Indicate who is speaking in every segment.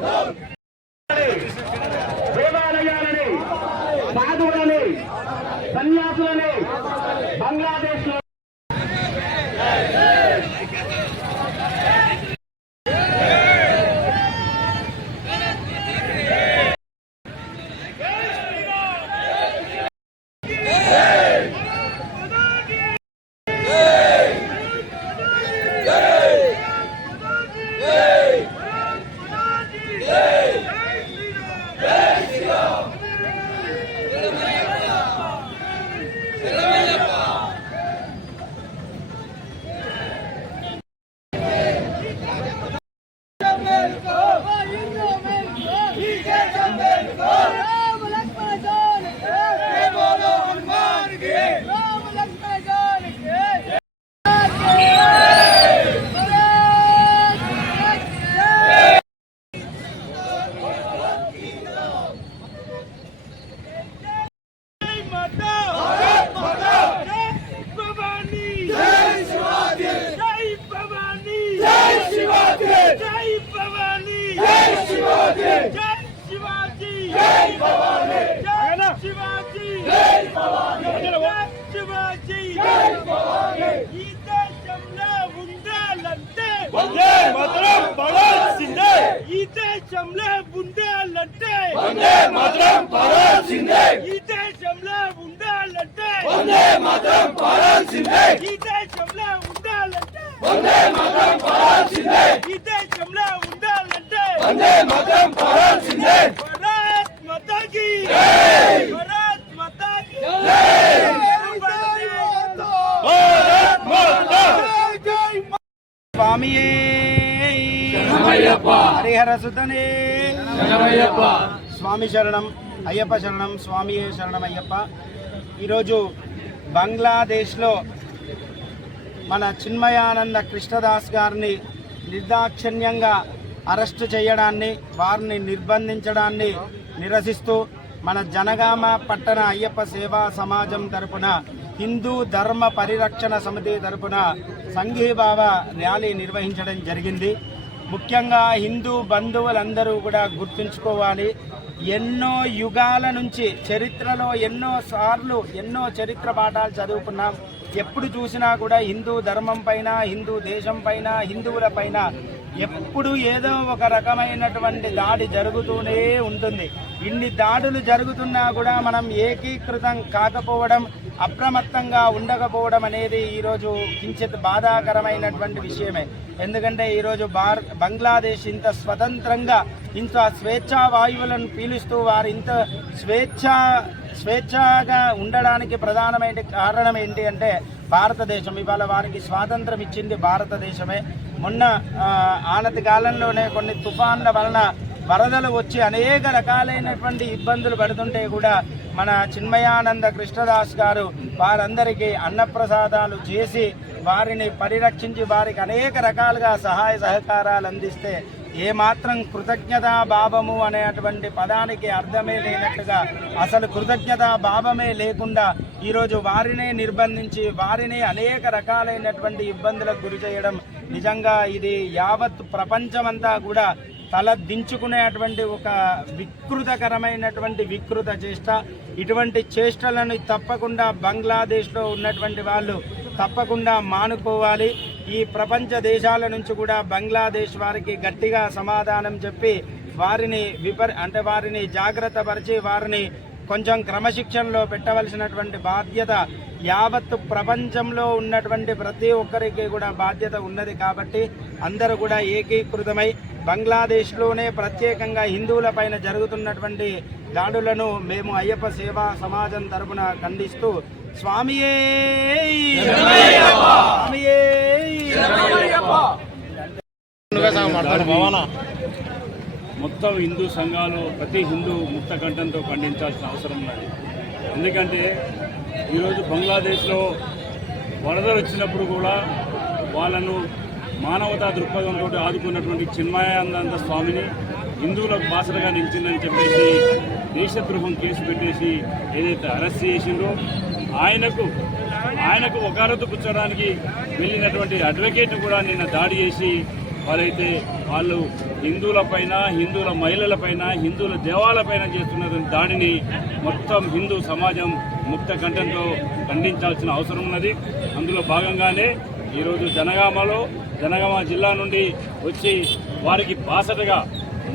Speaker 1: vote. ఈ దేశంలో ఉండాలంటే
Speaker 2: వందే మాతరం పడాల్సిందే
Speaker 1: ఈ దేశంలో ఉండాలంటే
Speaker 2: వందే మాతరం పడాల్సిందే
Speaker 1: ఈ దేశంలో ఉండాలంటే
Speaker 2: వందే మాతరం పడాల్సిందే
Speaker 1: ఈ దేశంలో ఉండాలంటే
Speaker 2: వందే మాతరం పడాల్సిందే
Speaker 1: ఈ దేశంలో ఉండాలంటే
Speaker 2: వందే మాతరం పడాల్సిందే
Speaker 1: భారత్ మాతా కీ భారత్ మాతా కీ
Speaker 2: భారత్ మాతా
Speaker 3: స్వామియే
Speaker 2: శరణమయ్యప్ప.
Speaker 3: హరిహర సుతనే
Speaker 2: శరణమయ్యప్ప.
Speaker 3: స్వామి శరణం అయ్యప్ప శరణం స్వామియే శరణం అయ్యప్ప ఈరోజు బంగ్లాదేశ్లో మన చిన్మయానంద కృష్ణదాస్ గారిని నిర్దాక్షిణ్యంగా అరెస్టు చేయడాన్ని వారిని నిర్బంధించడాన్ని నిరసిస్తూ మన జనగామ పట్టణ అయ్యప్ప సేవా సమాజం తరపున హిందూ ధర్మ పరిరక్షణ సమితి తరపున సంఘీభావ ర్యాలీ నిర్వహించడం జరిగింది. ముఖ్యంగా హిందూ బంధువులందరూ కూడా గుర్తుంచుకోవాలి. ఎన్నో యుగాల నుంచి చరిత్రలో ఎన్నో సార్లు ఎన్నో చరిత్ర పాఠాలు చదువుకున్నాం. ఎప్పుడు చూసినా కూడా హిందూ ధర్మం పైన హిందూ దేశం పైన హిందువుల పైన ఎప్పుడు ఏదో ఒక రకమైనటువంటి దాడి జరుగుతూనే ఉంటుంది. ఇన్ని దాడులు జరుగుతున్నా కూడా మనం ఏకీకృతం కాకపోవడం అప్రమత్తంగా ఉండకపోవడం అనేది ఈరోజు కించిత్ బాధాకరమైనటువంటి విషయమే. ఎందుకంటే ఈరోజు భార బంగ్లాదేశ్ ఇంత స్వతంత్రంగా ఇంత స్వేచ్ఛా వాయువులను పీలుస్తూ వారు ఇంత స్వేచ్ఛ స్వేచ్ఛగా ఉండడానికి ప్రధానమైన కారణం ఏంటి అంటే భారతదేశం. ఇవాళ వారికి స్వాతంత్రం ఇచ్చింది భారతదేశమే. మొన్న ఆనతి కాలంలోనే కొన్ని తుఫాన్ల వలన వరదలు వచ్చి అనేక రకాలైనటువంటి ఇబ్బందులు పడుతుంటే కూడా మన చిన్మయానంద కృష్ణదాస్ గారు వారందరికీ అన్నప్రసాదాలు చేసి వారిని పరిరక్షించి వారికి అనేక రకాలుగా సహాయ సహకారాలు అందిస్తే ఏమాత్రం కృతజ్ఞతా భావము అనేటువంటి పదానికి అర్థమే లేనట్టుగా అసలు కృతజ్ఞతా భావమే లేకుండా ఈరోజు వారినే నిర్బంధించి వారిని అనేక రకాలైనటువంటి ఇబ్బందులకు గురి చేయడం నిజంగా ఇది యావత్ ప్రపంచమంతా కూడా తల దించుకునేటువంటి ఒక వికృతకరమైనటువంటి వికృత చేష్ట. ఇటువంటి చేష్టలను తప్పకుండా బంగ్లాదేశ్లో ఉన్నటువంటి వాళ్ళు తప్పకుండా మానుకోవాలి. ఈ ప్రపంచ దేశాల నుంచి కూడా బంగ్లాదేశ్ వారికి గట్టిగా సమాధానం చెప్పి వారిని విపర్ అంటే వారిని జాగ్రత్త పరిచి వారిని కొంచెం క్రమశిక్షణలో పెట్టవలసినటువంటి బాధ్యత యావత్తు ప్రపంచంలో ఉన్నటువంటి ప్రతి ఒక్కరికి కూడా బాధ్యత ఉన్నది కాబట్టి అందరూ కూడా ఏకీకృతమై బంగ్లాదేశ్లోనే ప్రత్యేకంగా హిందువుల పైన జరుగుతున్నటువంటి దాడులను మేము అయ్యప్ప సేవా సమాజం తరపున ఖండిస్తూ స్వామియే! స్వామియే!
Speaker 4: మొత్తం హిందూ సంఘాలు ప్రతి హిందూ ముక్త కంఠంతో ఖండించాల్సిన అవసరం ఉన్నది. ఎందుకంటే ఈరోజు బంగ్లాదేశ్లో వరదలు వచ్చినప్పుడు కూడా వాళ్ళను మానవతా దృక్పథంతో ఆదుకున్నటువంటి చిన్మయానంద స్వామిని హిందువులకు బాసటగా నిలిచిందని చెప్పేసి దేశద్రోహం కేసు పెట్టేసి ఏదైతే అరెస్ట్ చేసిందో ఆయనకు ఆయనకు వకాలతు పుచ్చడానికి వెళ్ళినటువంటి అడ్వకేట్ కూడా నిన్న దాడి చేసి వాళ్ళైతే వాళ్ళు హిందువులపైన హిందువుల మహిళలపైన హిందువుల దేవాలపైన చేస్తున్నటువంటి దాడిని మొత్తం హిందూ సమాజం ముక్త కంఠంతో ఖండించాల్సిన అవసరం ఉన్నది. అందులో భాగంగానే ఈరోజు జనగామలో జనగామ జిల్లా నుండి వచ్చి వారికి బాసటగా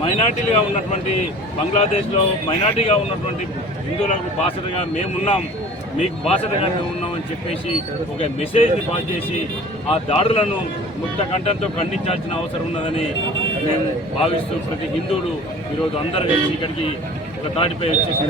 Speaker 4: మైనార్టీలుగా ఉన్నటువంటి బంగ్లాదేశ్లో మైనార్టీగా ఉన్నటువంటి హిందువులకు బాసటగా మేమున్నాం. మీకు బాసటగా ఉన్నామని చెప్పేసి ఒక మెసేజ్ని పాస్ చేసి ఆ దాడులను ముక్త కంఠంతో ఖండించాల్సిన అవసరం ఉన్నదని మేము భావిస్తూ ప్రతి హిందువులు ఈరోజు అందరూ కలిసి ఇక్కడికి ఒక తాటిపై వచ్చేసి